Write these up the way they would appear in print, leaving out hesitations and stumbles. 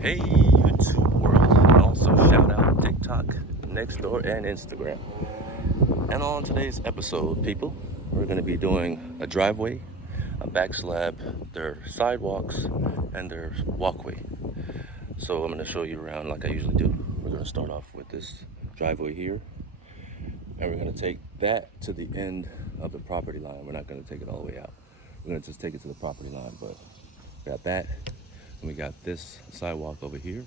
Hey YouTube world, and also shout out TikTok, Nextdoor, and Instagram. And on today's episode, people, we're going to be doing a driveway, a back slab, their sidewalks, and their walkway. So I'm going to show you around like I usually do. We're going to start off with this driveway here, and we're going to take that to the end of the property line. We're not going to take it all the way out. We're going to just take it to the property line, but we got that, and we got this sidewalk over here.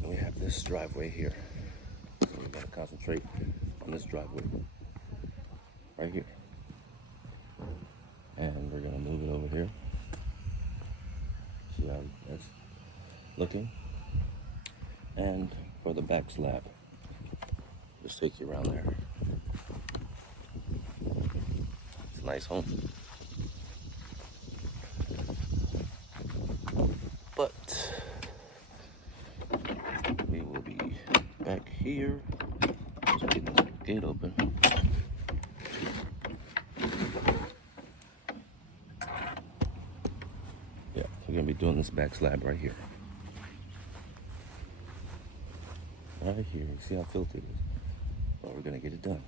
And we have this driveway here. So we gotta concentrate on this driveway right here. And we're gonna move it over here. See how that's looking. And for the back slab, just take you around there. It's a nice home. But we will be back here. Let's get this gate open. Yeah, we're gonna be doing this back slab right here. Right here. You see how filthy it is? But we're gonna get it done.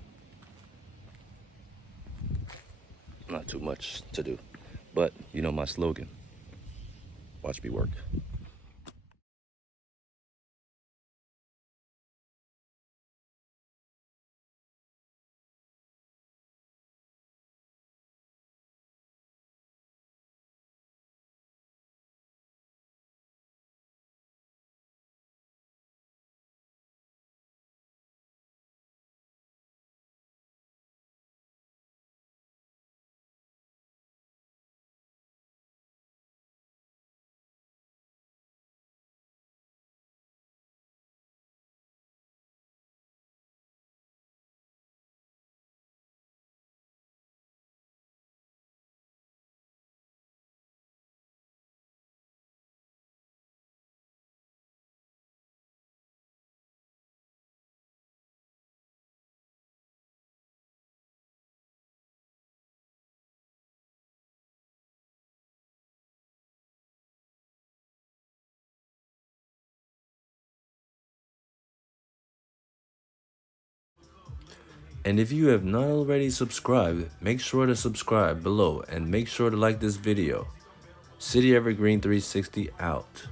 Not too much to do. But you know my slogan. Watch me work. And if you have not already subscribed, make sure to subscribe below and make sure to like this video. City Evergreen 360 out.